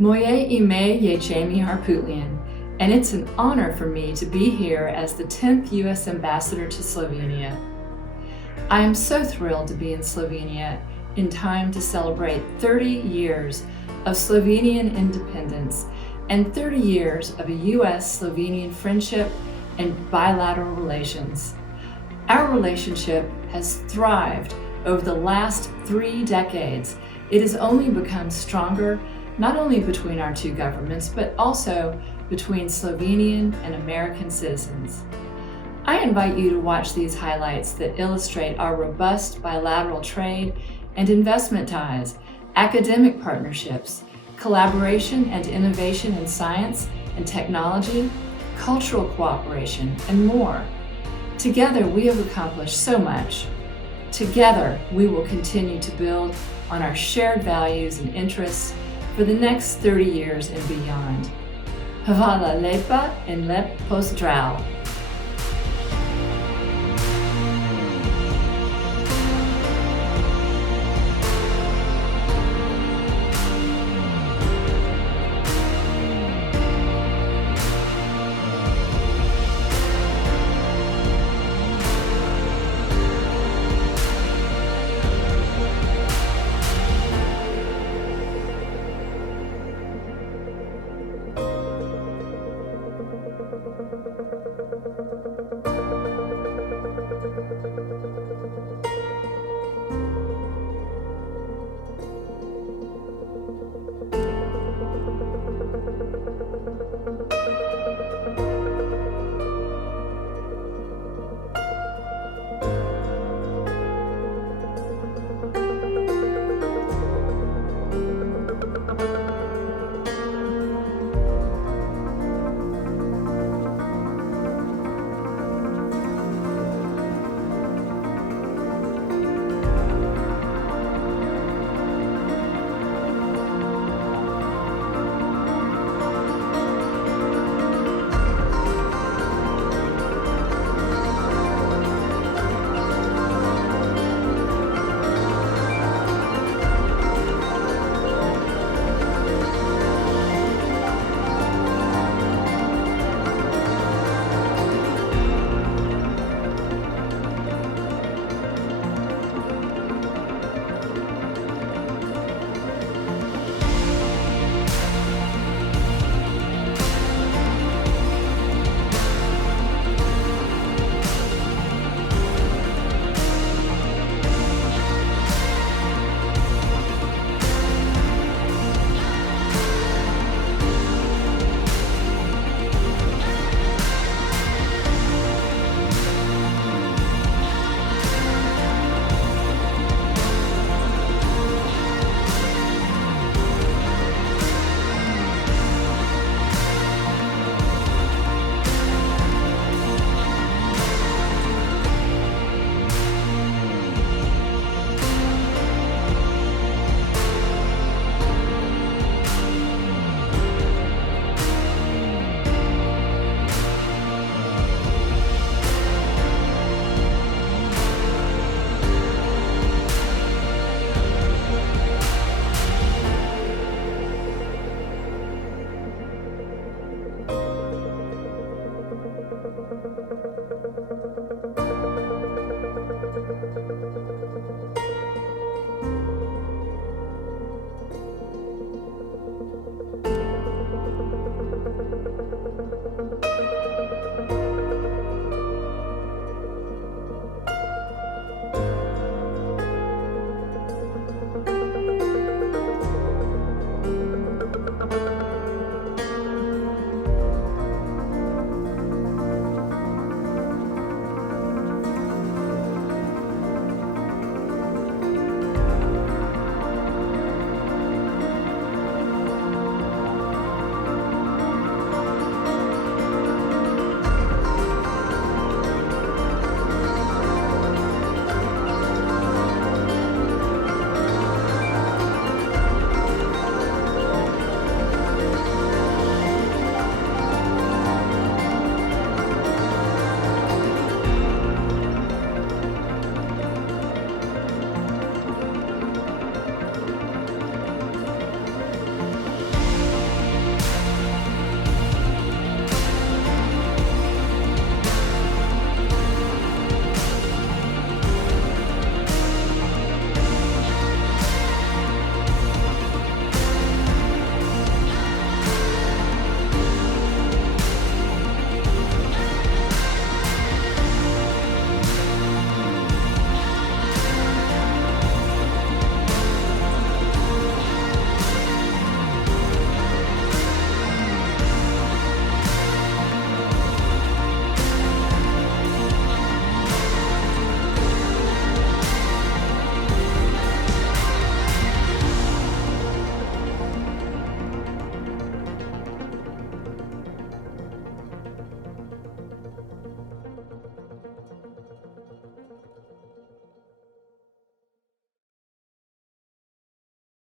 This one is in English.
Moje ime je Jamie Harputlian, and it's an honor for me to be here as the 10th U.S. Ambassador to Slovenia. I am so thrilled to be in Slovenia in time to celebrate 30 years of Slovenian independence and 30 years of a U.S.-Slovenian friendship and bilateral relations. Our relationship has thrived over the last 3 decades. It has only become stronger, not only between our two governments, but also between Slovenian and American citizens. I invite you to watch these highlights that illustrate our robust bilateral trade and investment ties, academic partnerships, collaboration and innovation in science and technology, cultural cooperation, and more. Together, we have accomplished so much. Together, we will continue to build on our shared values and interests for the next 30 years and beyond. Hvala lepa in lep pozdrav!